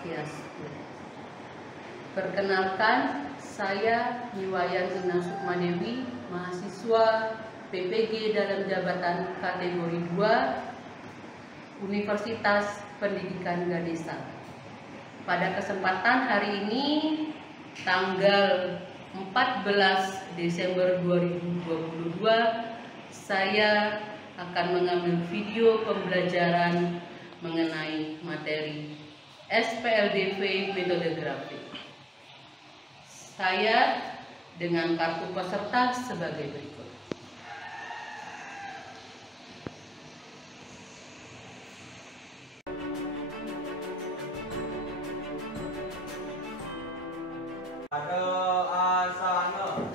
Swastiastu. Perkenalkan, saya Niwayan Ina Sukmadewi, mahasiswa PPG dalam jabatan kategori 2 Universitas Pendidikan Gadesa. Pada kesempatan hari ini, tanggal 14 Desember 2022, saya akan mengambil video pembelajaran mengenai materi SPLDV metode grafik. Saya dengan kartu peserta sebagai berikut. Ada asana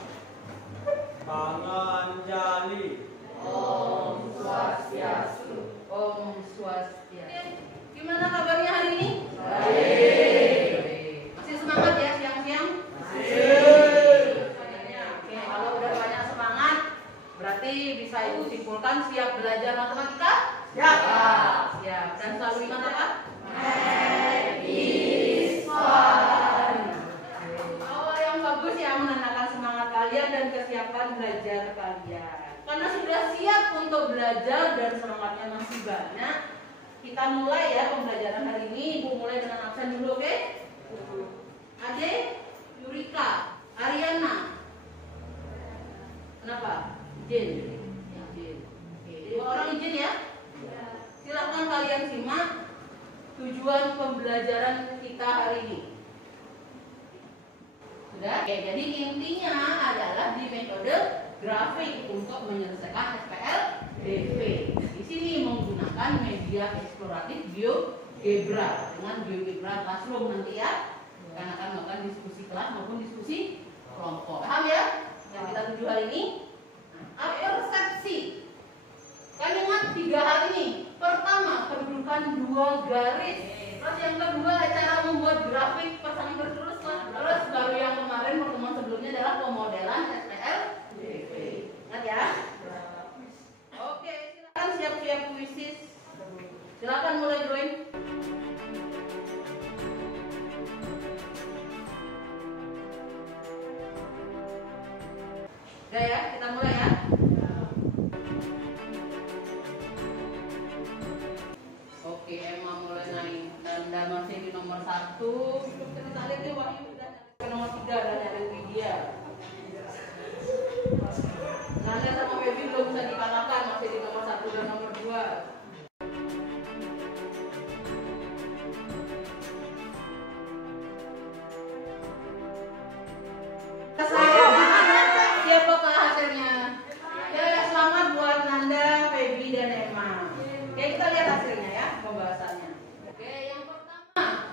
panganjali. Om Swastiastu. Om Swastiastu. Gimana kabarnya hari ini? Baik. Masih semangat ya siang-siang? Masih. Oke, kalau udah banyak semangat, berarti bisa ibu simpulkan siap belajar matematika? Siap. Siap. Dan selalu ingat apa? Bagus ya, menandakan semangat kalian dan kesiapan belajar kalian. Karena sudah siap untuk belajar dan semangatnya masih banyak, kita mulai ya pembelajaran hari ini. Ibu mulai dengan absen dulu, oke? Ade, Yurika, Ariana. Kenapa? Izin. Izin. Oke, 2 orang izin ya? Silahkan kalian simak tujuan pembelajaran kita hari ini. Sudah? Oke, jadi intinya adalah di metode grafik untuk menyelesaikan SPLDV. Di sini menggunakan media eksploratif GeoGebra dengan GeoGebra Classroom nanti ya. Karena akan melakukan diskusi kelas maupun diskusi kelompok. Paham ya? Yang kita tuju hari ini. Persepsi. Kan ingat 3 hal ini. Pertama, kedudukan 2 garis. Terus yang kedua, cara membuat grafik persamaan garis lurus. Terus baru yang kemarin pertemuan sebelumnya adalah pemodelan SPLDV. Ingat ya? Oke, silakan siap-siap kuisis. Silakan mulai drawing. Udah ya, kita mulai ya. Oke, Emma mulai naik. Nanda masih di nomor 1. Kita lihat nih Wahyu udah ke nomor 3 dan ada Widya. Nanda sama Baby belum bisa dikalahkan, masih di nomor 1 dan nomor 2. Siapakah hasilnya? Ya, selamat buat Nanda, Baby dan Emma. Oke, kita lihat hasilnya ya, pembahasannya. Oke, yang pertama,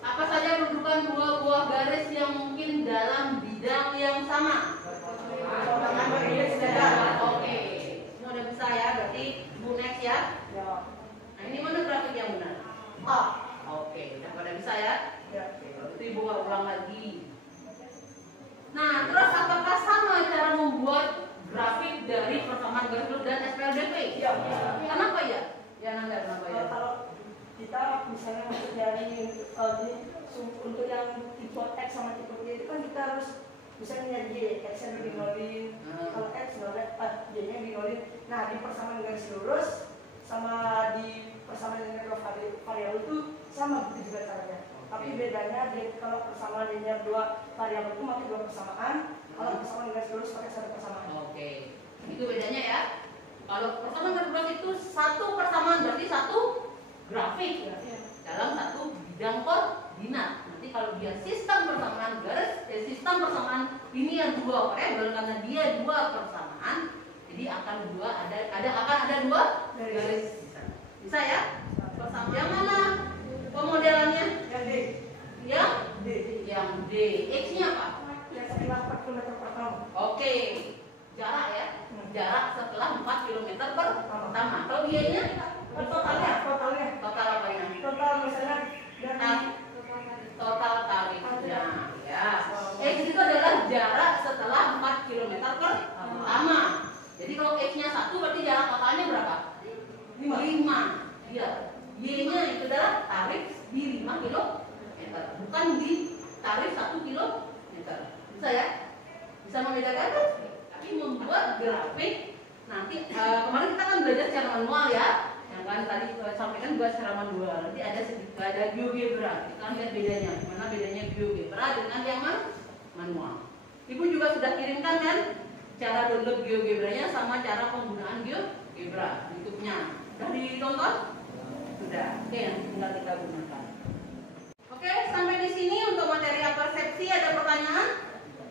apa saja kedudukan 2 buah garis yang mungkin dalam bidang yang sama? Oke, semua udah bisa ya, berarti Bu next ya. Nah, ini mana grafik yang benar? Oke, udah pada bisa ya. Berarti Ibu nggak ulang lagi. Nah, terus apakah sama cara membuat grafik dari persamaan garis lurus dan SPLDV? Ya. Kenapa ya? Ya Nanda, kenapa ya? Kalau kita misalnya untuk dari untuk yang tipe X sama tipe Y itu kan kita harus misalnya Y, X-nya dinolin, kalau X Y-nya dinolin. Nah, di persamaan garis lurus sama di persamaan dengan variabel itu sama begitu juga caranya. Tapi bedanya kalau persamaan linear 2 variabel itu pakai 2 persamaan, kalau persamaan garis lurus pakai 1 persamaan. Oke, itu bedanya ya. Kalau persamaan garis lurus itu 1 persamaan berarti 1 grafik dalam 1 bidang koordinat. Nanti kalau dia sistem persamaan garis, sistem persamaan linear 2 variabel karena dia 2 persamaan, jadi akan ada 2 garis. Bisa ya? Persamaan yang mana? Pemodelannya? Yang D. Yang D. Yang D. X-nya apa? Yang setelah 4 km per tahun. Oke, jarak ya. Jarak setelah 4 km pertama. Kalau Y-nya? Totalnya. Total apa ini? Total misalnya dari total tarifnya ya. X itu adalah jarak setelah 4 km pertama. Jadi kalau X-nya 1 berarti jarak totalnya berapa? 5. Iya. Y-nya itu adalah tarif di 5 km. manual ya. Yang kan tadi sampaikan juga secara manual. Nanti ada GeoGebra. Kita lihat bedanya. Mana bedanya GeoGebra dengan yang manual. Ibu juga sudah kirimkan kan cara download GeoGebra-nya sama cara penggunaan GeoGebra YouTube-nya. Sudah ditonton? Sudah. Oke, yang tinggal kita gunakan. Oke, sampai di sini untuk materi persepsi ada pertanyaan?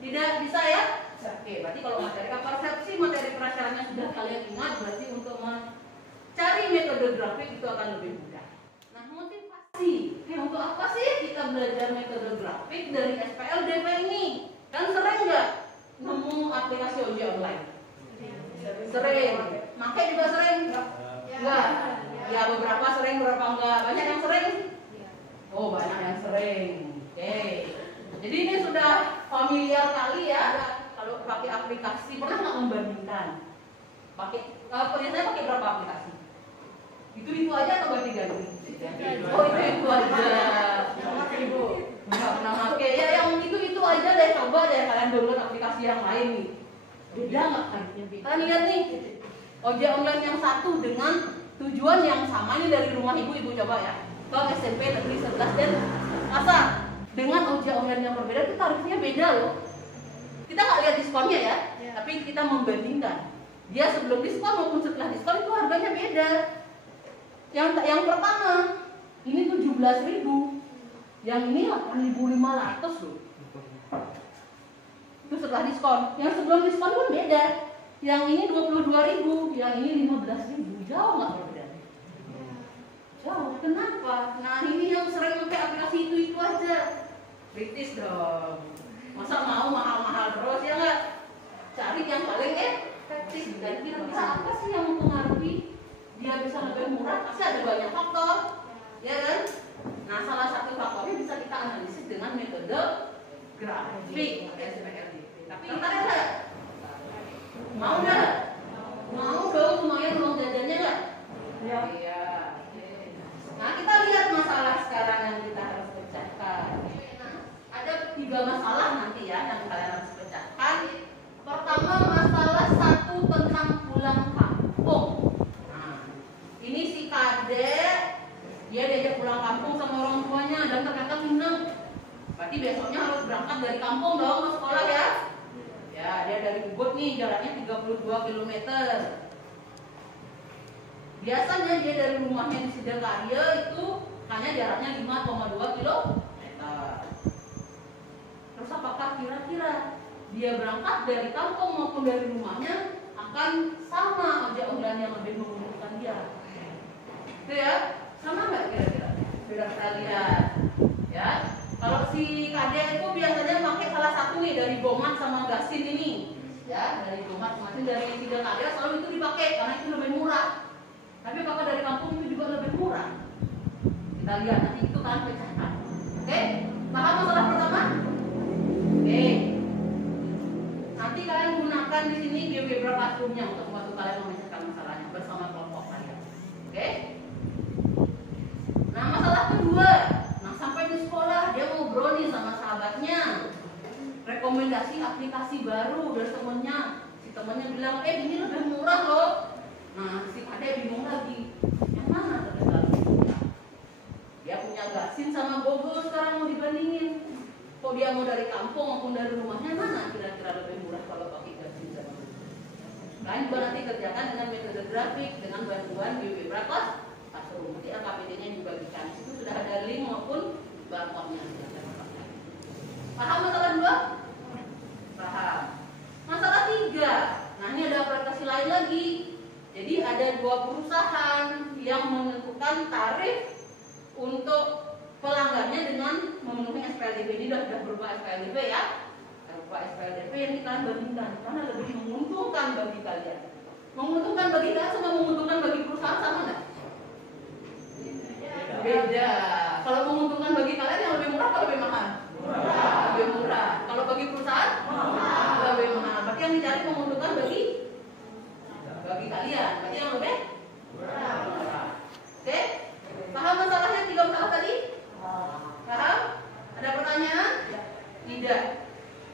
Tidak bisa ya? Oke, berarti kalau materi persepsi, materi prasyaratnya sudah kalian ingat, berarti untuk mencari metode grafik itu akan lebih mudah. Nah, motivasi. Untuk apa sih kita belajar metode grafik dari SPLDP ini? Kan sering nggak nemu aplikasi ojek online? Sering. Makai juga sering? Enggak. Ya beberapa sering, beberapa enggak. Banyak yang sering? Oh, banyak yang sering. Oke. Jadi ini sudah familiar kali ya. Kalau pakai aplikasi, pernah nggak membandingkan? Saya pakai berapa aplikasi? Itu aja atau ganti-ganti? Oh, itu aja. Ibu nggak pernah pakai. Ya yang itu aja deh, coba deh kalian download aplikasi yang lain nih. Beda nggak kan? Kalian lihat nih, ojek online yang satu dengan tujuan yang sama ini dari rumah ibu coba ya ke SMP Negeri 11 dan Pasar. Dengan ojek online yang berbeda itu tarifnya beda loh. Kita nggak lihat diskonnya ya, tapi kita membandingkan. Dia sebelum diskon maupun setelah diskon itu harganya beda. Yang pertama ini 17.000, yang ini 8.500 loh. Itu setelah diskon. Yang sebelum diskon pun beda. Yang ini 22.000, yang ini 15.000. Jauh nggak perbedaannya? Jauh. Kenapa? Nah ini yang sering pakai aplikasi itu aja. Kritis dong. Masa mau mahal-mahal terus ya nggak? Cari yang paling efektif. Dan kira-kira apa sih yang mempengaruhi dia bisa lebih murah? Pasti ada banyak faktor, ya kan? Nah salah satu faktornya bisa kita analisis dengan metode grafik SPLDP. Tapi kita ada mau nggak? Mau dong, semuanya uang jajannya nggak? Iya. Nah kita lihat masalah sekarang yang kita harus pecahkan. Ada 3 masalah nanti ya yang kalian harus pecahkan. Pertama masalah 1 tentang pulang kampung. Nah, ini si Kadek dia diajak pulang kampung sama orang tuanya dan ternyata minum. Berarti besoknya harus berangkat dari kampung dong ke sekolah ya. Ya, dia dari Ubud nih jaraknya 32 km. Biasanya dia dari rumahnya di Sidakarya itu hanya jaraknya 5,2 km. Terus apakah kira-kira dia berangkat dari kampung maupun dari rumahnya akan sama ojek online yang lebih menguntungkan dia? Itu ya, sama nggak kira-kira? Sudah kita lihat, ya. Kalau si Kadek itu biasanya pakai salah satu nih dari Bomat sama Gasin ini, ya dari Bomat sama dari Sidakarya selalu itu dipakai karena itu lebih murah. Tapi apakah dari kampung itu juga lebih murah? Kita lihat nanti itu kalian pecahkan. Oke, paham masalah pertama? Oke. Nanti kalian gunakan di sini GeoGebra Classroom-nya untuk membantu kalian memecahkan masalahnya bersama kelompok kalian. Oke? Nah, masalah kedua. Nah, sampai di sekolah dia ngobrol nih sama sahabatnya. Rekomendasi aplikasi baru dari temennya. Si temennya bilang, ini lebih murah loh. Nah, si Kadek bingung lagi. Yang mana ternyata lebih murah? Dia punya Gasin sama Google sekarang mau dibandingin. Kok dia mau dari kampung maupun dari rumahnya, mana kira-kira lebih murah kalau pakai Gasin sama Google? Kalian juga nanti kerjakan dengan metode grafik dengan bantuan GeoGebra Classroom. Nanti LKPD-nya dibagikan. Itu sudah ada link maupun barcode-nya. Paham masalah 2? Paham. Masalah 3. Nah, ini ada aplikasi lain lagi. Jadi ada 2 perusahaan yang menentukan tarif untuk pelanggannya dengan memenuhi SPLDP. Ini sudah berupa SPLDP ya. Berupa SPLDP yang kita bandingkan mana lebih menguntungkan bagi kalian. Menguntungkan bagi kalian sama menguntungkan bagi perusahaan sama nggak? Beda. Kalau menguntungkan bagi kalian yang lebih murah atau lebih mahal? Murah. Lebih murah. Kalau bagi perusahaan? Mahal. Lebih mahal. Berarti yang dicari menguntungkan bagi kalian. Berarti yang lebih murah. Oke? Paham masalahnya 3 masalah tadi? Paham? Ada pertanyaan? Tidak.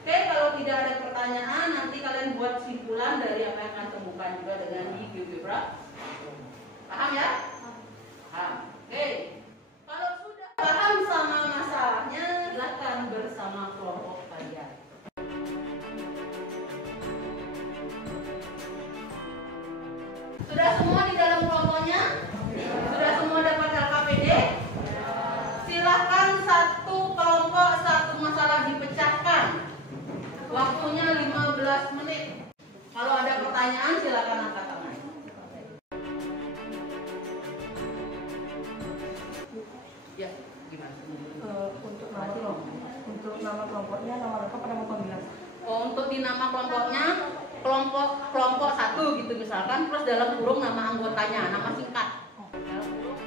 Oke, kalau tidak ada pertanyaan, nanti kalian buat simpulan dari apa yang kalian temukan juga dengan di GeoGebra. ya? Paham. Oke. Kalau sudah paham sama masalahnya, silakan bersama kelompok kalian. Sudah semua di dalam kelompoknya? Sudah semua dapat LKPD? Silakan satu kelompok satu masalah dipecahkan. Waktunya 15 menit. Kalau ada pertanyaan silakan angkat tangan. Ya, gimana? Untuk nama kelompoknya, nama lengkap atau nama panggilan? Oh, untuk di nama kelompoknya kelompok satu gitu misalkan, terus dalam kurung nama anggotanya, nama singkat. Dalam kurung.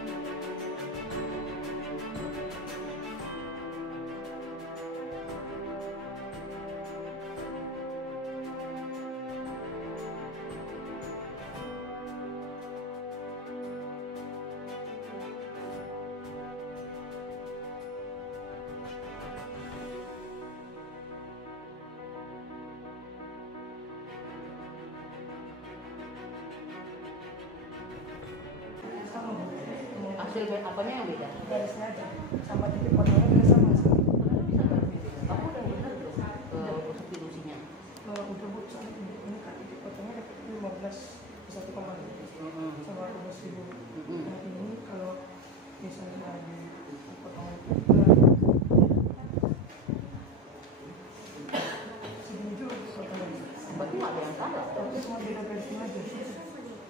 Hasil apanya yang beda? Garisnya aja, sama titik potongnya juga sama. Bisa nggak? Kamu udah benar belum substitusinya? Udah bu, soalnya ini kan titik potongnya dapat 15 1,5 sama 12.000. Nah ini kalau misalnya lagi potongan segini juga potongnya. Berarti nggak ada yang salah. Tapi cuma beda garisnya aja.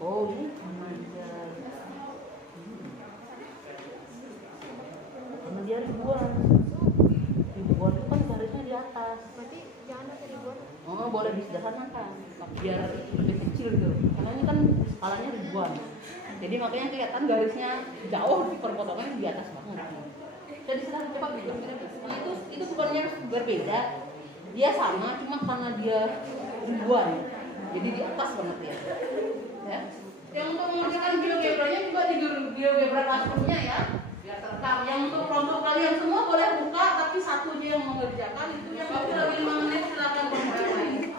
Oh, ini sama aja. Karena dia ribuan. Ribuan itu kan garisnya di atas. Berarti jangan pakai ribuan. Oh, boleh disederhanakan. Tapi biar lebih kecil gitu. Karena ini kan skalanya ribuan. Jadi makanya kelihatan garisnya jauh di perpotongannya di atas banget. Jadi silahkan coba bikin. Nah, itu bukannya berbeda. Dia sama, cuma karena dia ribuan. Jadi di atas banget ya. Ya. Yang untuk mengerjakan GeoGebra-nya juga di GeoGebra Classroom-nya ya. Biar terekam. Yang untuk kelompok kalian semua boleh buka, tapi satu aja yang mengerjakan itu yang waktu lagi 5 menit silakan bermain.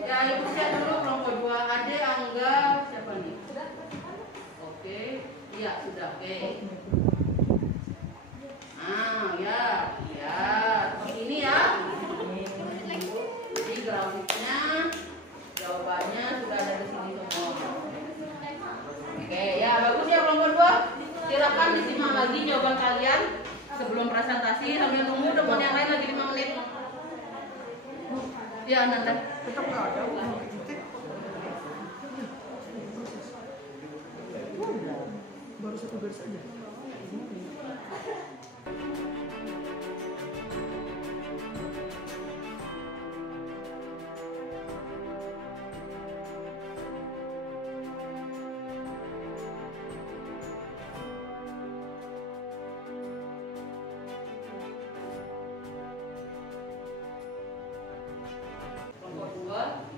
Ya, ibu siap dulu kelompok 2. Ade, Angga, siapa nih? Oke, iya sudah. Oke. Ya, seperti ini ya. Jadi grafiknya, jawabannya sudah ada di sini semua. Oke, ya bagus ya kelompok 2. Silakan disimak lagi jawaban kalian sebelum presentasi sambil nunggu teman yang lain lagi 5 menit. Ya, Nanda. Tetap nggak ada titik. Baru satu garis aja. Kelompok 2,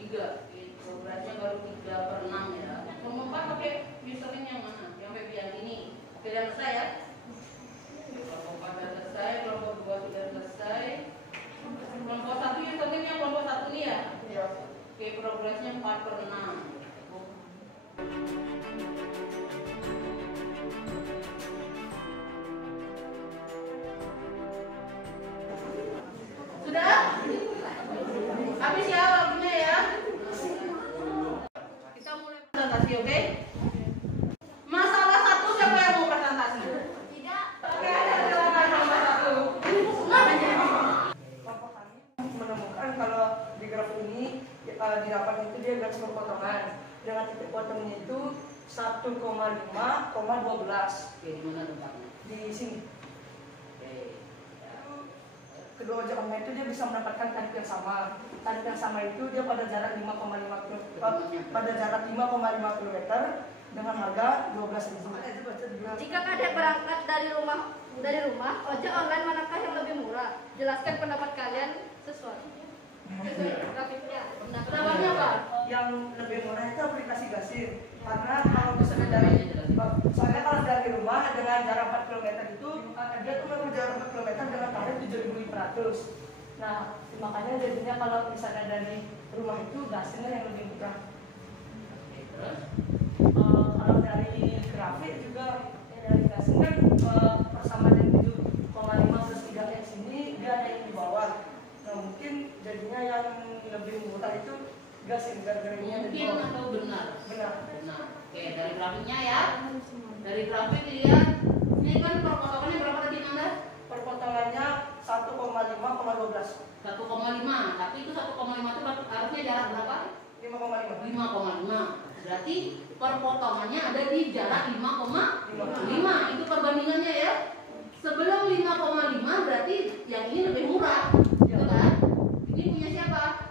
3. Progresnya baru 3/6 ya. Kelompok 4 pakai username yang mana? Yang Febian ini. Sudah selesai ya? Kelompok 4 sudah selesai, kelompok 2 sudah selesai. Kelompok 1 username yang kelompok 1 ini ya? Oke, progresnya 4/6. Sudah? Habis ya waktunya ya. Kita mulai presentasi, oke? Masalah 1 siapa yang mau presentasi? Tidak. Oke, silakan nomor 1. Kelompok kami menemukan kalau di grafik ini di rapat itu dia garis perpotongan dengan titik potongnya itu 1,5,12 Oke, di mana tempatnya? di sini. Oke. Kedua ojeknya itu dia bisa mendapatkan tarif yang sama. Tarif yang sama itu dia pada jarak 5,5 km dengan harga 12.000. Jika kadek berangkat dari rumah, ojek online manakah yang lebih murah? Jelaskan pendapat kalian sesuai grafiknya. Pendapatnya apa? Yang lebih murah itu aplikasi Gasir. Karena kalau misalnya soalnya kalau dari rumah dengan jarak 4 km itu dia tuh menempuh jarak 4 km dengan tarif 7.500. Nah, makanya jadinya kalau misalnya dari rumah itu Gasirnya yang lebih murah. Mungkin atau benar? Benar. Benar. Oke, dari grafiknya ya. Dari grafik lihat, ini kan perpotongannya berapa tadi Nanda? Perpotongannya 1,5,12. 1,5. Tapi itu 1,5 itu harusnya jarak berapa? 5,5. 5,5. Berarti perpotongannya ada di jarak 5,5. Itu perbandingannya ya. Sebelum 5,5 berarti yang ini lebih murah, gitu kan? Ini punya siapa?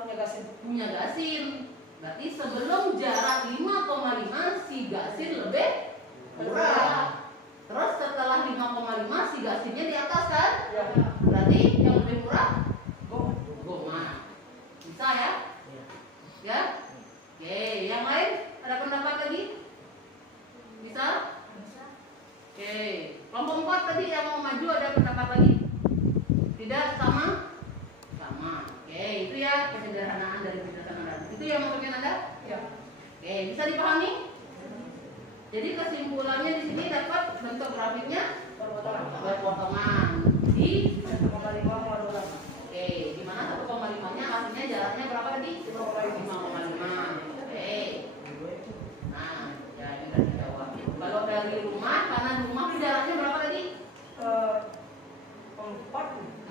Punya Gasin. Punya Gasin. Berarti sebelum jarak 5,5 si Gasin lebih murah. Terus setelah 5,5 si Gasinnya di atas kan? Ya. Berarti yang lebih murah Go. Goma. Bisa ya? Ya? Oke, yang lain ada pendapat lagi? Bisa? Oke, kelompok 4 tadi yang mau maju ada pendapat lagi? Tidak sama? Sama. Oke, itu ya kesederhanaan dari penjelasan Anda. Itu yang maksudnya Anda? Ya. Oke, bisa dipahami? Jadi kesimpulannya di sini dapat bentuk grafiknya berpotongan di 1,5,12. oke, di mana 1,5-nya hasilnya jaraknya berapa tadi? 5,5. Oke. Nah, ya ini udah dijawab. Kalau dari rumah, karena rumah itu jaraknya berapa tadi? 4.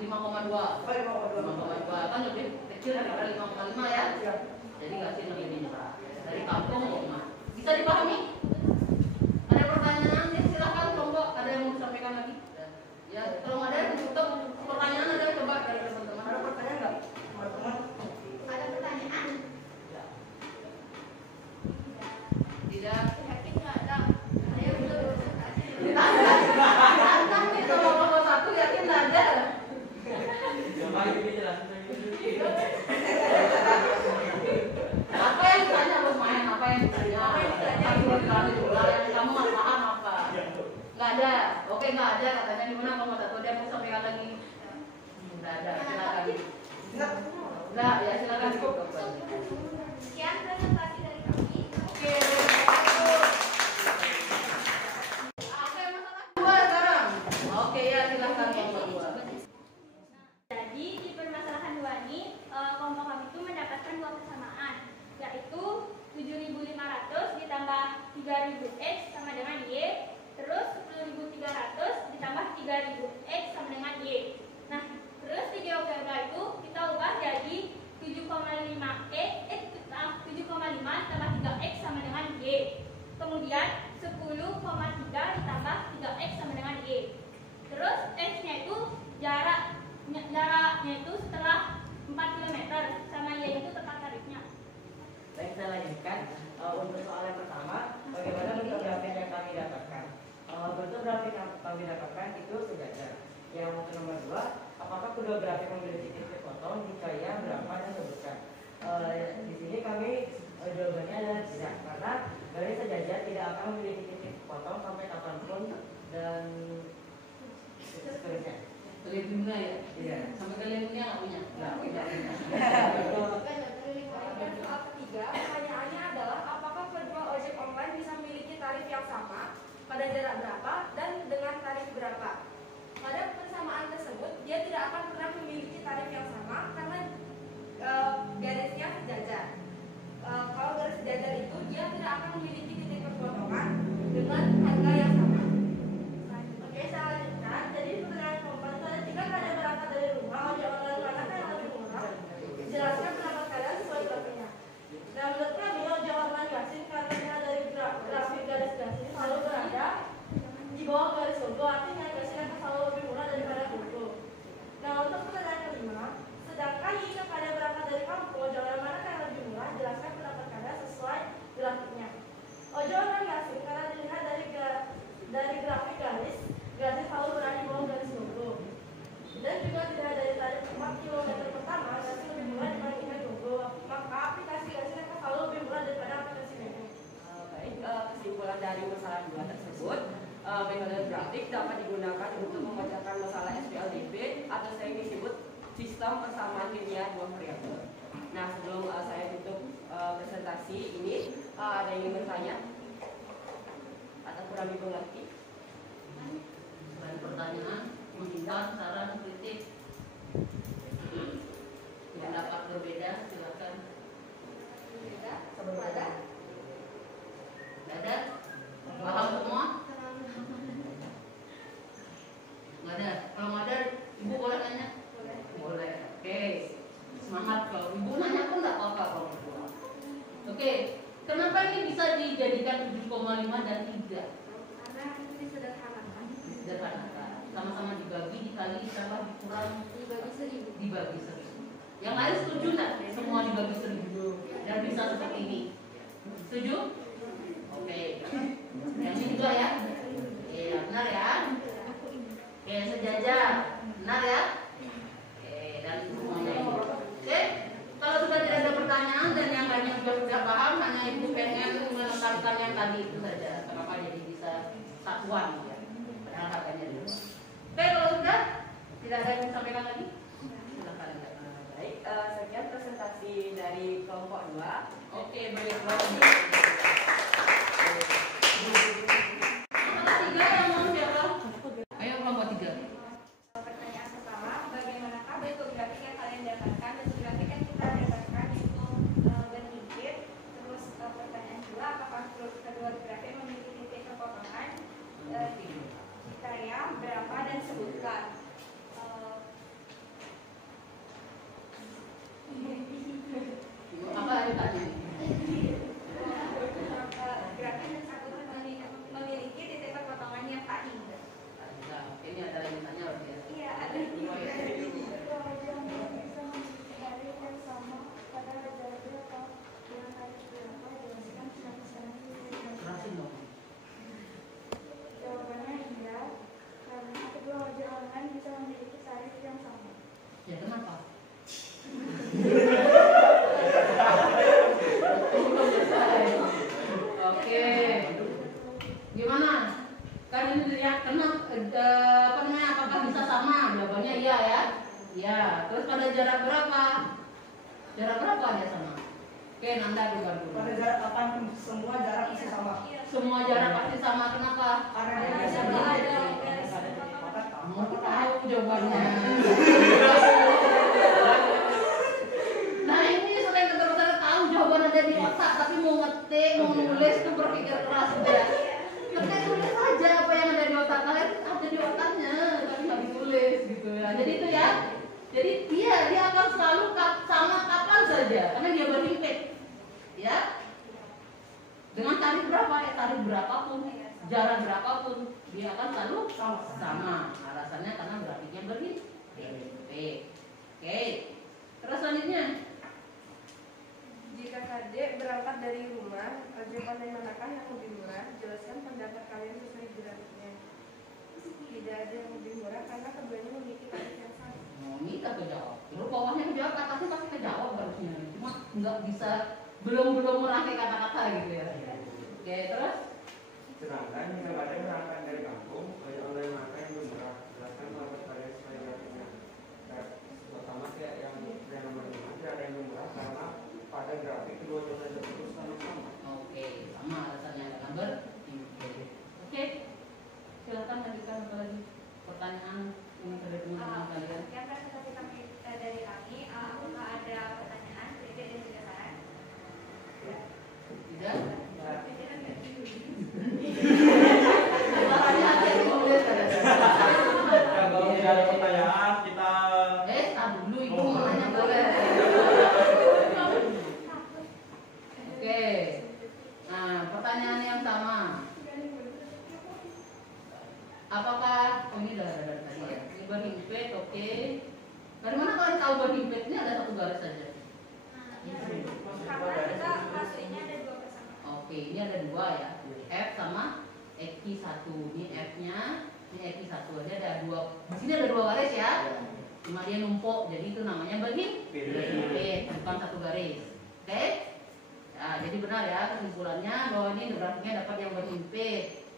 5,2. 5,2 kan lebih kecil daripada 5,5 ya. Ya. Jadi nggak sih lebih murah. Dari kampung ke rumah. Bisa dipahami? Ada pertanyaan? Ya, silakan kelompok. Ada yang mau disampaikan lagi? Ya, kalau ada yang tutup pertanyaan ada coba dari teman-teman. Ada pertanyaan nggak, teman-teman? Ada pertanyaan? Tidak. Yakin nggak ada? Saya belum. Tantang nih kalau nomor 1 yakin nggak ada. Coba ini jelasin lagi. Apa yang ditanya bos main? Apa yang ditanya? Yang kamu nggak paham apa? Nggak ada. Oke nggak ada katanya di mana nomor 1 dia mau sampaikan lagi. Nggak ada. Silakan. Nggak ya silakan. Sekian presentasi dari kami. Oke. Dua sekarang. Oke ya silakan yang kedua. Jadi di permasalahan 2 ini kelompok kami itu mendapatkan 2 persamaan, yaitu 7.500 ditambah 3.000x sama dengan y, terus 10.300 ditambah 3.000x sama dengan y. Nah, terus di GeoGebra itu kita ubah jadi 7,5 tambah 3x sama dengan y. Kemudian 10,3 ditambah 3x sama dengan y. Terus x-nya itu jaraknya itu setelah 4 km sama y itu tepat tarifnya. Baik, saya lanjutkan untuk soal yang pertama, bagaimana bentuk grafik yang kami dapatkan. Bentuk grafik yang kami dapatkan itu sejajar. Yang nomor 2, apakah kedua grafik memiliki titik potong? Jika ya, berapa dan sebutkan. Di sini kami jawabannya adalah tidak, karena garis sejajar tidak akan memiliki titik potong sampai kapanpun dan seterusnya. Kalian dunia ya? Iya. Sampai kalian dunia nggak punya? Nggak punya. Soal ketiga, pertanyaannya adalah apakah penjual ojek online bisa memiliki tarif yang sama, pada jarak berapa, dan dengan tarif berapa? Pada persamaan tersebut, dia tidak akan pernah memiliki tarif yang sama karena garisnya sejajar. Kalau garis sejajar itu, dia tidak akan memiliki titik perpotongan dengan harga yang sama. Oke, saya lanjutkan. Jadi pertanyaan keempat itu ada 3 kada berangkat dari rumah, ojek online manakah yang lebih murah? Jelaskan pendapat kalian sesuai grafiknya. Dan menurut kami ojek online Gasin karena dari grafik garis Gasin selalu berada di bawah garis logo, artinya Gasin akan selalu lebih murah daripada logo. Nah, untuk pertanyaan kelima, sedangkan jika kada berangkat dari kampung, ojek online manakah yang lebih murah? Jelaskan pendapat kalian sesuai grafiknya. Ojek online Gasin karena dilihat dari grafik garis selalu berada di bawah garis logo. Dan juga tidak dari tarif 4 km pertama, Gasin lebih murah dibandingkan logo. Maka aplikasi Gasin akan selalu lebih murah daripada aplikasi logo. Baik, kesimpulan dari masalah 2 tersebut, metode grafik dapat digunakan untuk memecahkan masalah SPLDB atau sering disebut sistem persamaan linear 2 variabel. Nah, sebelum saya tutup presentasi ini, ada yang ingin bertanya atau kurang dimengerti? Selain pertanyaan, masukan, saran, kritik, pendapat berbeda, silakan. Kenapa ini bisa dijadikan 7,5 dan 3? Karena itu disederhanakan. Sederhana, sama-sama dibagi, dikali, tambah, dikurang, Dibagi 1000. dibagi 1000. Yang lain setuju nggak? Semua dibagi 1000 dan bisa seperti ini. Setuju? Oke. Yang ini juga ya? Iya, benar ya? Oke, sejajar. Benar ya? Oke, dan semuanya ini. Oke, kalau sudah tidak ada pertanyaan dan yang lainnya juga sudah paham, hanya ibu pengen menekankan yang tadi itu saja. Kenapa jadi bisa satuan ya? Padahal katanya dua. Oke, kalau sudah tidak ada yang disampaikan lagi, silakan. Baik, sekian presentasi dari kelompok 2. Oke, baik. Kelompok 3 yang mau siapa? Ayo kelompok 3. Pertanyaan pertama, bagaimanakah bentuk grafik yang kalian dapatkan? Bentuk grafik yang kita dapatkan itu berhimpit. Terus pertanyaan kedua, apakah kedua grafik memiliki titik kepotongan? Kriteria berapa dan sebutkan. Apa yang tanya? Grafik yang satu memiliki titik perpotongan yang tak hingga. Ini ada yang tanya berarti ya? Iya, ada. Jelasin dong. Jawabannya iya, karena kedua ojek online bisa memiliki tarif yang sama. Ya kenapa? Oke. Gimana? Kan ini dilihat apa namanya? Apakah bisa sama? Jawabannya iya ya. Iya. Terus pada jarak berapa? Jarak berapa dia sama? Oke, Nanda juga dulu. Pada jarak kapan semua jarak bisa sama. Semua jarak pasti sama. Kenapa? Karena dia Karena bisa ada berhimpit. garis Kamu tahu jawabannya. Nah ini selain keterbatasan tahu jawaban ada di otak, tapi mau ngetik, mau nulis tuh berpikir keras ya. Ngetik tulis aja apa yang ada di otak kalian ada di otaknya, tapi nggak ditulis gitu ya. Jadi itu ya. Jadi dia akan selalu sama kapan saja, karena dia berhimpit, ya. Dengan tarif berapa ya, tarif berapapun, jarak berapapun, dia akan selalu sama. Alasannya karena grafiknya berhimpit. Oke. Terus selanjutnya. Jika kadek berangkat dari rumah, ojek online manakah yang lebih murah? Jelaskan pendapat kalian sesuai grafiknya. Tidak ada yang lebih murah karena keduanya memiliki tarif yang sama. Oh, ini tak kejawab. Terus bawahnya kejawab, atasnya pasti kejawab harusnya. Cuma nggak bisa, belum merangkai kata-kata gitu ya. Oke, terus? Sedangkan jika ada berangkat dari kampung, ojek online maka yang lebih murah. Jelaskan pendapat kalian sesuai grafiknya. Pertama kayak yang nomor 5, tidak ada yang lebih murah karena pada grafik kedua jalur tersebut sama. Oke, sama alasannya karena berhimpit. Oke, silakan lanjutkan apa lagi pertanyaan yang dari teman-teman kalian. Sekian presentasi kami dari kami. Apakah ada pertanyaan, kritik dan juga saran? Tidak? Kalau tidak ada pertanyaan, kita Tar dulu ibu mau nanya boleh. Oke. Nah, pertanyaan yang sama. Apakah ini udah ada tadi ya? Ini berhimpit, oke. Dari mana kalian tahu berhimpit? Ini ada satu garis saja. Karena kita masukinnya ada dua persamaan. Oke, ini ada dua ya. F sama X1. Ini F-nya, ini X1 aja ada dua. Di sini ada dua garis ya. Cuma dia numpuk, jadi itu namanya berhimpit, bukan satu garis. Oke? Nah, jadi benar ya kesimpulannya bahwa ini grafiknya dapat yang berhimpit.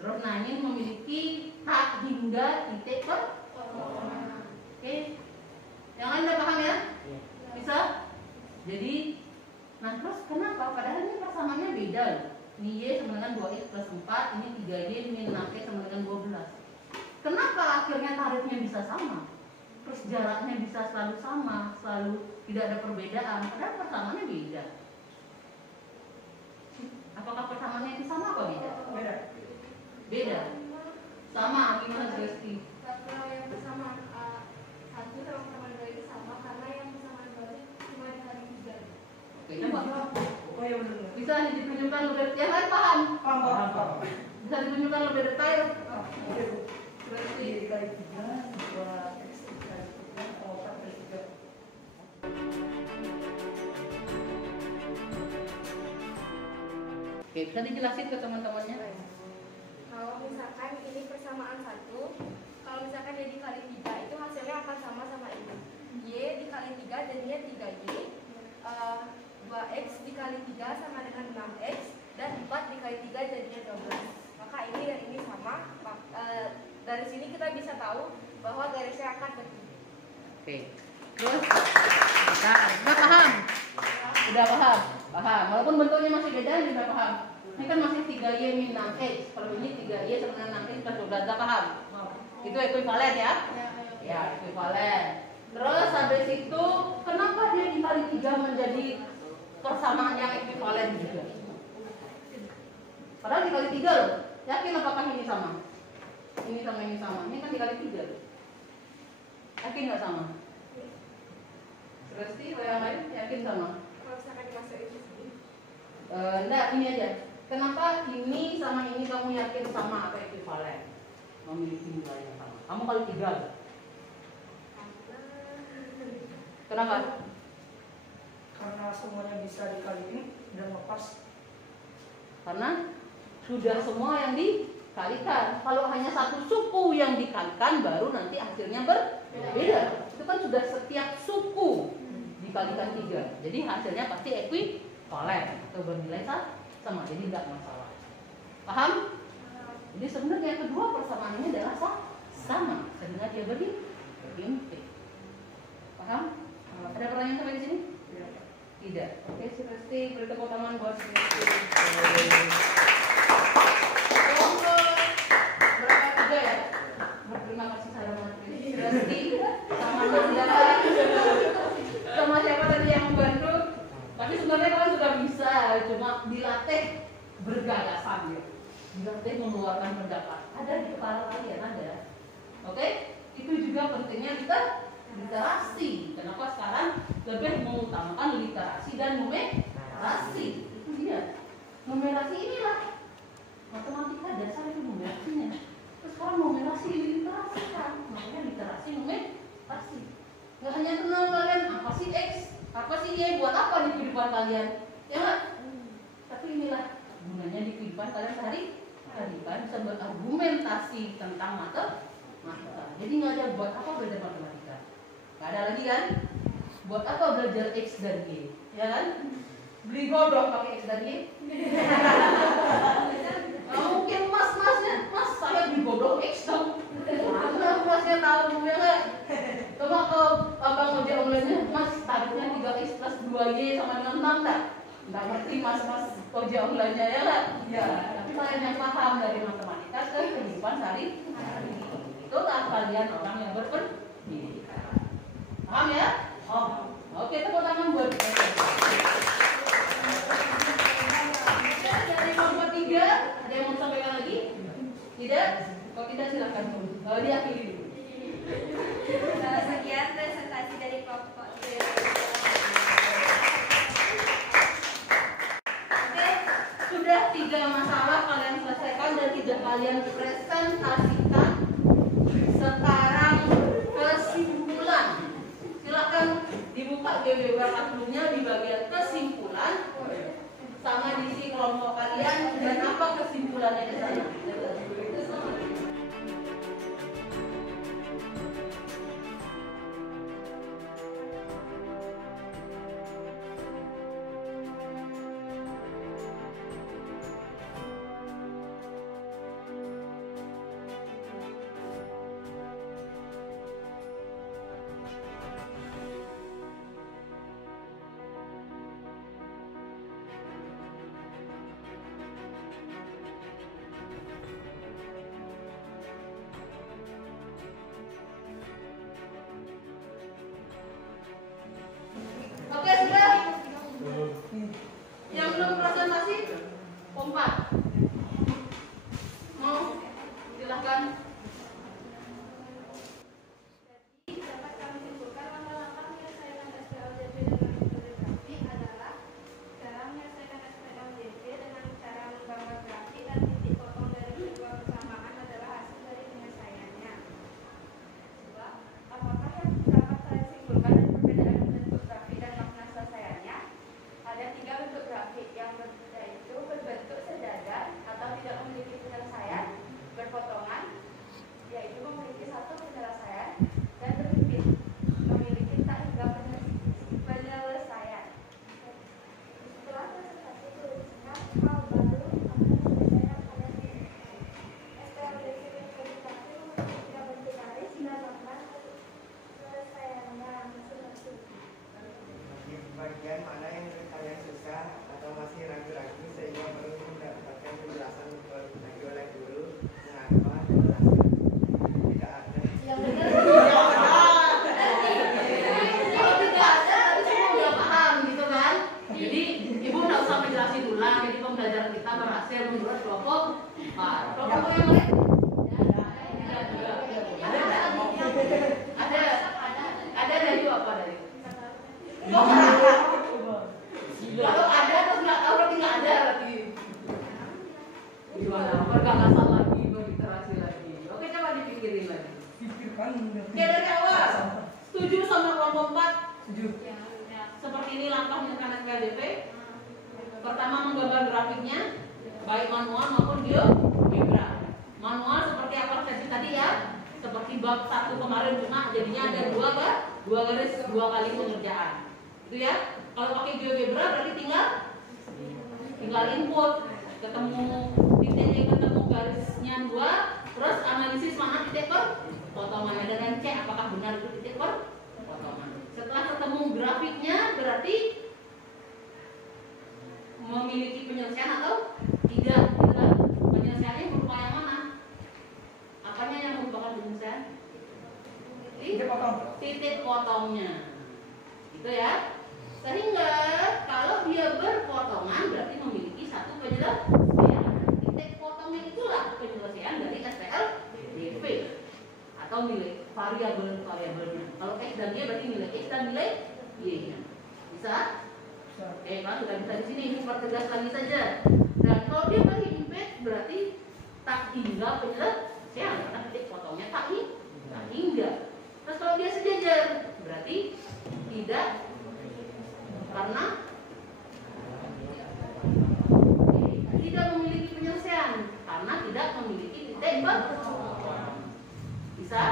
Terus nah ini memiliki tak hingga titik perpotongan. Oke? Yang lain udah paham ya? Bisa? Jadi, nah terus kenapa? Padahal ini persamaannya beda loh. Ini Y sama dengan 2X plus 4, ini 3Y min 6X sama dengan 12. Kenapa akhirnya tarifnya bisa sama? Terus jaraknya bisa selalu sama, selalu tidak ada perbedaan. Padahal persamaannya beda. Apakah persamaannya itu sama apa beda? Beda. Beda. Sama, gimana Gusti? Kalau yang persamaan satu sama persamaan dua itu sama karena yang persamaan dua itu cuma di hari 3. Oke, coba. Oh ya benar. Bisa ditunjukkan lebih yang lain paham? Paham. Bisa ditunjukkan lebih detail? Berarti dikali 3, 2x dikali 3, 4 kali 3. Oke, bisa dijelasin ke teman-temannya? Kalau misalkan ini persamaan 1, kalau misalkan dia dikali 3 itu hasilnya akan sama ini. Y dikali 3 jadinya 3Y, 2X dikali 3 sama dengan 6X, dan 4 dikali 3 jadinya 12. Maka ini dan ini sama. Dari sini kita bisa tahu bahwa garisnya akan bertiga. Oke. Terus, nah, sudah paham? Sudah paham? Paham. Walaupun bentuknya masih beda, sudah paham. Ini kan masih 3Y min 6X. Kalau ini 3Y sama dengan 6X plus 12, sudah paham? Itu ekuivalen ya? Ya, ekuivalen. Terus habis itu, kenapa dia dikali 3 menjadi persamaan yang ekuivalen juga? Padahal dikali 3 loh. Yakin apakah ini sama? Ini sama ini sama. Ini kan dikali 3 loh. Yakin nggak sama? Resti, yang lain yakin sama? Kalau misalkan dimasukin ke sini, Enggak, ini aja. Kenapa ini sama ini kamu yakin sama atau ekuivalen? Memiliki nilai yang sama. Kamu kali 3 loh. Kenapa? Karena semuanya bisa dikaliin dan lepas. Karena sudah semua yang dikalikan. Kalau hanya satu suku yang dikalikan, baru nanti hasilnya berbeda. Itu kan sudah setiap suku dikalikan 3. Jadi hasilnya pasti ekuivalen atau bernilai sama. Jadi nggak masalah. Paham? Jadi sebenarnya yang kedua persamaan ini adalah sama. Sehingga dia berinti. Paham? Ada pertanyaan sampai di sini? Tidak. Oke, si Resti, beri tepuk tangan buat si Resti. Berapa 3 ya? Terima kasih saya si Resti sama Nanda, sama siapa tadi yang membantu. Tapi sebenarnya kalian sudah bisa, cuma dilatih bergagasan ya. Dilatih mengeluarkan pendapat. Ada di kepala kalian ada. Oke? Itu juga pentingnya kita literasi. Kenapa sekarang lebih mengutamakan literasi dan numerasi? Itu dia. Numerasi inilah matematika dasar itu numerasinya. Terus sekarang numerasi literasi kan, makanya literasi numerasi. Gak hanya kenal kalian apa sih X, apa sih Y, buat apa di kehidupan kalian, ya nggak? Tapi inilah gunanya di kehidupan kalian sehari-hari kan, bisa berargumentasi tentang matematika. Jadi nggak ada buat apa belajar matematika. Gak ada lagi kan? Buat apa belajar X dan Y? Ya kan? Beli godong pakai X dan Y? Nah, mungkin mas-masnya, mas saya beli godong X dong. Mana masnya tahu ya nggak? Coba ke abang ojek online-nya, mas tarifnya 3X plus 2Y sama dengan 6 tak? Nggak ngerti mas-mas ojek online-nya ya nggak? Ya, tapi kalian yang paham dari matematika ke kehidupan sehari-hari. Itulah kalian orang yang berpendidikan. Paham ya? Oh. Oke, tepuk tangan buat mereka. Dari kelompok 3, ada yang mau sampaikan lagi? Tidak? Kalau tidak silakan. Diakhiri dulu. Sekian presentasi dari kelompok 3. Oke, sudah 3 masalah kalian selesaikan dan tidak kalian presentasikan. Sekarang kesimpulan. Silakan dibuka GBW dulunya di bagian kesimpulan sama diisi kelompok kalian dan apa kesimpulannya di sana. Oke, sudah. Yang belum presentasi, kompak. Mau? Silahkan. Jadi dapat kami simpulkan langkah-langkah menyelesaikan SPLJP dengan metode grafik adalah cara menyelesaikan SPLJP dan titik potong dari kedua persamaan adalah hasil dari penyelesaiannya. Dua, apakah yang dapat saya simpulkan dari perbedaan bentuk grafik dan makna selesaiannya? Ada 3 bentuk grafik yang berbeda, itu berbentuk sejajar atau tidak memiliki penyelesaian, berpotongan, yaitu memiliki satu penyelesaian, dan berhimpit, memiliki tak hingga penyelesaian. Setelah presentasi tuliskan hal baru akan membedakan kalian ini. STLDC representasi memiliki 3 bentuk garis dan makna penyelesaiannya masing-masing. Di bagian mana yang kalian susah atau masih ragu-ragu sehingga perlu mendapatkan penjelasan lagi oleh guru mengapa jelaskan tidak ada. Yang benar Kalau tidak ada, tadi semua udah paham gitu kan? Jadi ibu nggak usah menjelasin ulang. Jadi pembelajaran kita berhasil membuat kelompok 4. Kelompok yang lain? Ada dari apa dari? Kalau ada terus nggak tahu berarti nggak ada lagi. Gimana? Pergagasan lagi, berliterasi lagi. Oke, coba dipikirin lagi. Oke, dari awal setuju sama kelompok 4? Setuju. Seperti ini langkahnya kan SPLDP. Pertama menggambar grafiknya, baik manual maupun GeoGebra. Manual seperti apa sesi tadi ya, seperti bab 1 kemarin cuma jadinya ada 2 garis 2 kali pengerjaan. Itu ya. Kalau pakai GeoGebra berarti tinggal input, ketemu titiknya, ketemu garisnya 2, terus analisis mana titik perpotongannya dan cek apakah benar itu titik perpotongan. Setelah ketemu grafiknya berarti memiliki penyelesaian atau tidak. Penyelesaiannya berupa yang mana? Apanya yang merupakan penyelesaian? Titik potongnya. Itu ya. Sehingga kalau dia berpotongan berarti memiliki satu penyelesaian. Titik potongnya itulah penyelesaian dari SPLDP atau nilai variabelnya. Kalau X dan Y berarti nilai X dan nilai Y-nya. Bisa? Oke, kan sudah bisa di sini. Ini pertegas lagi saja. Dan kalau dia berhimpit berarti tak hingga penyelesaian karena titik potongnya tak hingga. Terus kalau dia sejajar berarti tidak, karena tidak memiliki penyelesaian karena tidak memiliki titik perpotongan. Bisa?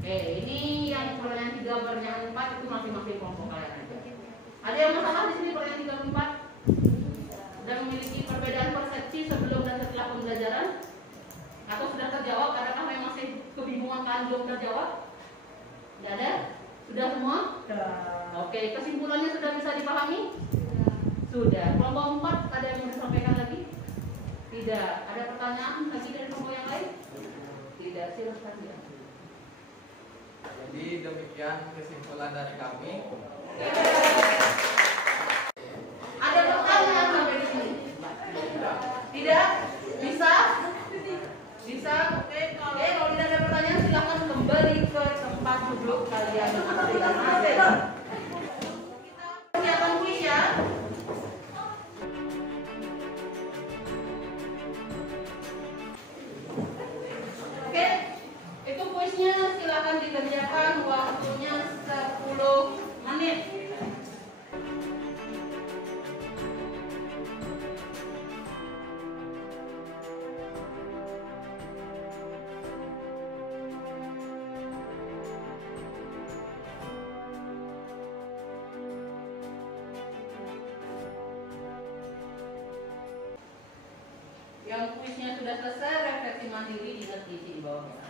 Oke, ini yang pertanyaan 3, pertanyaan 4 itu masing-masing kelompok kalian aja. Ada yang masalah di sini pertanyaan 3 dan 4? Sudah memiliki perbedaan persepsi sebelum dan setelah pembelajaran? Atau sudah terjawab? Adakah memang masih kebingungan kan belum terjawab? Tidak ada? Sudah semua? Oke, kesimpulannya sudah bisa dipahami? Sudah. Kelompok 4 ada yang mau disampaikan lagi? Tidak. Ada pertanyaan lagi dari kelompok yang lain? Tidak. Silakan ya. Jadi demikian kesimpulan dari kami. Ada pertanyaan sampai di sini? Tidak? Bisa? Bisa? Oke, kalau tidak ada pertanyaan silakan kembali ke tempat duduk kalian masing-masing. Kita kegiatan kuis ya. Oke, itu kuisnya silakan dikerjakan, waktunya 10 menit. Yang kuisnya sudah selesai, refleksi mandiri diingat isi di bawahnya.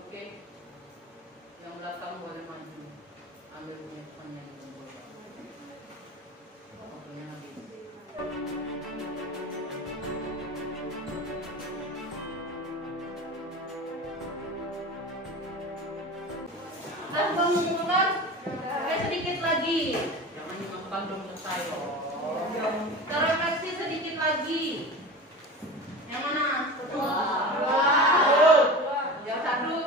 Oke, yang belakang boleh maju, ambil handphone-nya di bawah. Waktunya habis. Sudah mengumpulkan? Oke, sedikit lagi. Jangan dimakan belum selesai. Terefleksi sedikit lagi. Yang mana? Dua. Yang satu.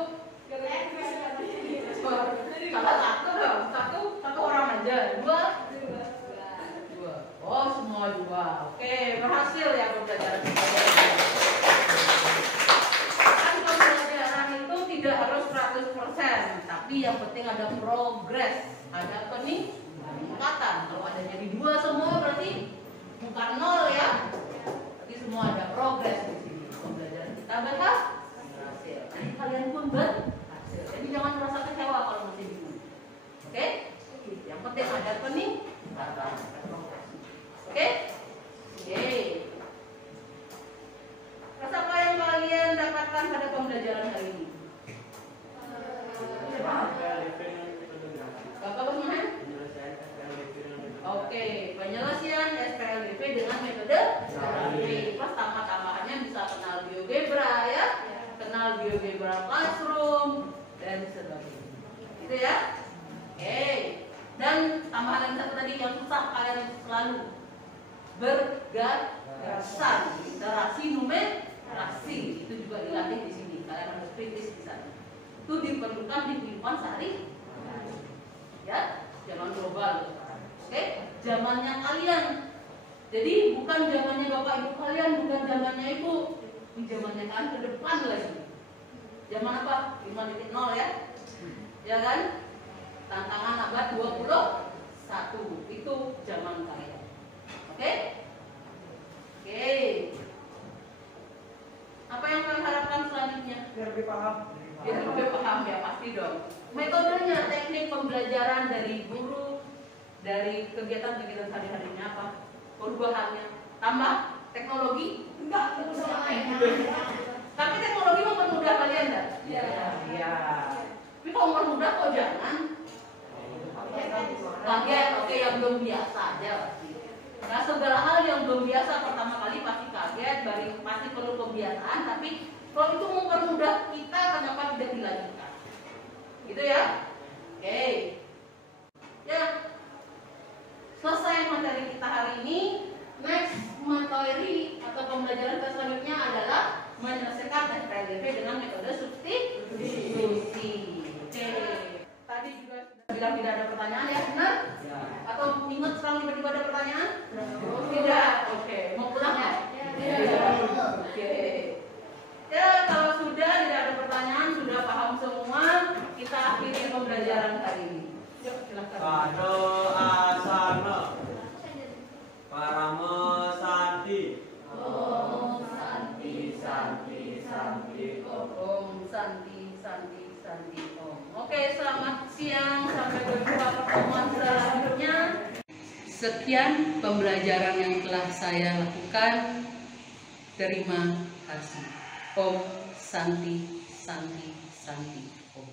Tapi yang penting ada progres, ada peningkatan. Kalau ada jadi 2 semua berarti bukan 0 ya. Tapi semua ada progres di sini. Pembelajaran kita berhasil. Nanti kalian pun berhasil. Jadi jangan merasa kecewa kalau masih bingung. Oke? Yang penting ada peningkatan. Oke? Oke. Rasa apa yang kalian dapatkan pada pembelajaran hari ini? Bapak Bosman? Oke, penyelesaian SPLDV dengan metode grafik. Pas tambah-tambahannya bisa kenal GeoGebra ya, kenal GeoGebra Classroom dan sebagainya. Gitu ya? Oke. Dan tambahan yang satu tadi yang susah kalian selalu bergagasan, interaksi numerasi itu juga dilatih di sini. Kalian harus kritis di sana. Itu diperlukan di kehidupan sehari, ya, zaman global sekarang. Oke, zamannya kalian. Jadi bukan zamannya bapak ibu kalian, bukan zamannya ibu, ini zamannya kalian ke depan lagi. Zaman apa? 5.0 ya, ya kan? Tantangan abad 21 itu zaman kalian. Oke? Oke. Apa yang kalian harapkan selanjutnya? Biar lebih paham. Biar lebih paham ya, pasti dong. Metodenya, teknik pembelajaran dari guru, dari kegiatan-kegiatan sehari-harinya apa? Perubahannya, tambah teknologi? Enggak, itu sama lain. Tapi teknologi mempermudah kalian enggak? Iya. Iya. Tapi kalau mempermudah kok jangan kaget, oke, yang belum biasa aja pasti. Nah, segala hal yang belum biasa pertama kali pasti kaget, pasti perlu pembiasaan. Tapi kalau itu mempermudah kita, kenapa tidak dilanjutkan? Gitu ya? Oke. Ya, selesai materi kita hari ini. Next materi atau pembelajaran kita selanjutnya adalah menyelesaikan SPLDV dengan metode substitusi. Oke. Tadi juga sudah bilang tidak ada pertanyaan ya, benar? Ya. Atau ingat sekarang tiba-tiba ada pertanyaan? Tidak. Oke. Mau pulang ya? Oke. Ya, kalau sudah tidak ada pertanyaan, sudah paham semua, kita akhiri pembelajaran hari ini. Yuk, silakan. Kado asana Parama Santi. Om Santi Santi Santi Om. Om Santi Santi Santi Om. Oke, selamat siang, sampai berjumpa pertemuan selanjutnya. Sekian pembelajaran yang telah saya lakukan. Terima kasih. Om Santi Santi Santi Om.